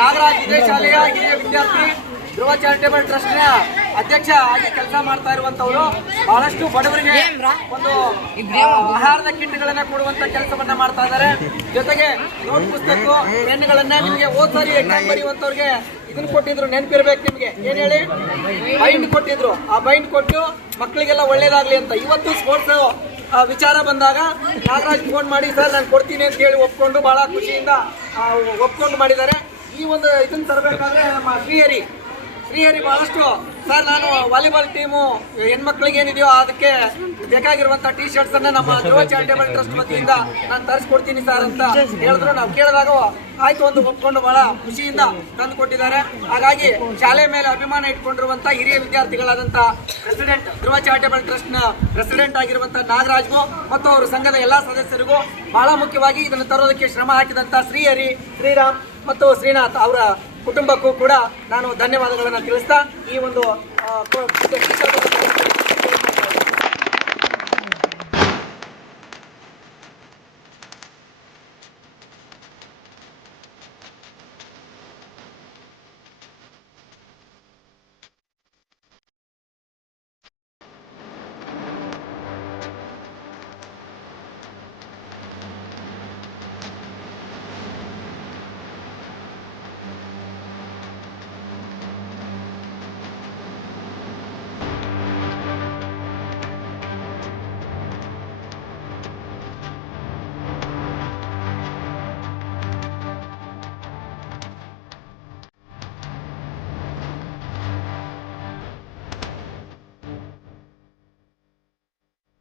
ನಾಗರಾಜ್ ಇದೇ ಶಾಲೆಯ ಹಿರಿಯ ವಿದ್ಯಾರ್ಥಿ, ಧ್ರುವ ಚಾರಿಟೇಬಲ್ ಟ್ರಸ್ಟ್ ನ ಅಧ್ಯಕ್ಷ ಆಗಿ ಕೆಲಸ ಮಾಡ್ತಾ ಇರುವಂತವರು. ಬಹಳಷ್ಟು ಬಡವರಿಗೆ ಒಂದು ಆಹಾರದ ಕಿಟ್ಗಳನ್ನ ಕೊಡುವಂತ ಕೆಲಸವನ್ನ ಮಾಡ್ತಾ ಇದ್ದಾರೆ. ಜೊತೆಗೆ ನೋಟ್ ಪುಸ್ತಕ ಪೆನ್ಗಳನ್ನ ನಿಮಗೆ ಹೋದ್ ಸಾರಿ ಎಕ್ಸಾಮ್ ಬರೆಯುವಂತವ್ರಿಗೆ ಇದನ್ನ ಕೊಟ್ಟಿದ್ರು, ನೆನಪಿರ್ಬೇಕು ನಿಮ್ಗೆ. ಏನ್ ಹೇಳಿ, ಬೈಂಡ್ ಕೊಟ್ಟಿದ್ರು. ಆ ಬೈಂಡ್ ಕೊಟ್ಟು ಮಕ್ಕಳಿಗೆಲ್ಲ ಒಳ್ಳೇದಾಗ್ಲಿ ಅಂತ. ಇವತ್ತು ಸ್ಪೋರ್ಟ್ಸ್ ವಿಚಾರ ಬಂದಾಗ ನಾಗರಾಜ್ ಫೋನ್ ಮಾಡಿ ಸರ್ ನಾನು ಕೊಡ್ತೀನಿ ಅಂತ ಹೇಳಿ ಒಪ್ಕೊಂಡು ಬಹಳ ಖುಷಿಯಿಂದ ಒಪ್ಕೊಂಡು ಮಾಡಿದ್ದಾರೆ. ಈ ಒಂದು ಇದನ್ನ ತರಬೇಕಾದ್ರೆ ನಮ್ಮ ಶ್ರೀಹರಿ ಬಹಳಷ್ಟು ಸರ್ ನಾನು ವಾಲಿಬಾಲ್ ಟೀಮು ಹೆಣ್ಮಕ್ಳಿಗೆ ಏನಿದೆಯೋ ಅದಕ್ಕೆ ಬೇಕಾಗಿರುವಂತ ಟಿ ಶರ್ಟ್ಸ್ ಅನ್ನ ನಮ್ಮ ಧ್ರುವ ಚಾರಿಟೇಬಲ್ ಟ್ರಸ್ಟ್ ವತಿಯಿಂದ ನಾನು ತರಿಸ್ಕೊಡ್ತೀನಿ ಸರ್ ಅಂತ ಹೇಳಿದ್ರು. ನಾವು ಕೇಳಿದಾಗ ಆಯ್ತು ಒಂದು ಒಪ್ಕೊಂಡು ಬಹಳ ಖುಷಿಯಿಂದ ತಂದು ಕೊಟ್ಟಿದ್ದಾರೆ. ಹಾಗಾಗಿ ಶಾಲೆ ಮೇಲೆ ಅಭಿಮಾನ ಇಟ್ಕೊಂಡಿರುವಂತ ಹಿರಿಯ ವಿದ್ಯಾರ್ಥಿಗಳಾದಂತ ಪ್ರೆಸಿಡೆಂಟ್, ಧ್ರುವ ಚಾರಿಟೇಬಲ್ ಟ್ರಸ್ಟ್ ನ ಪ್ರೆಸಿಡೆಂಟ್ ಆಗಿರುವಂತ ನಾಗರಾಜ್ಗೂ ಮತ್ತು ಅವರ ಸಂಘದ ಎಲ್ಲಾ ಸದಸ್ಯರಿಗೂ, ಬಹಳ ಮುಖ್ಯವಾಗಿ ಇದನ್ನು ತರೋದಕ್ಕೆ ಶ್ರಮ ಹಾಕಿದಂತ ಶ್ರೀಹರಿ, ಶ್ರೀರಾಮ್ ಮತ್ತು ಶ್ರೀನಾಥ್ ಅವರ ಕುಟುಂಬಕ್ಕೂ ಕೂಡ ನಾನು ಧನ್ಯವಾದಗಳನ್ನು ತಿಳಿಸ್ತಾ ಈ ಒಂದು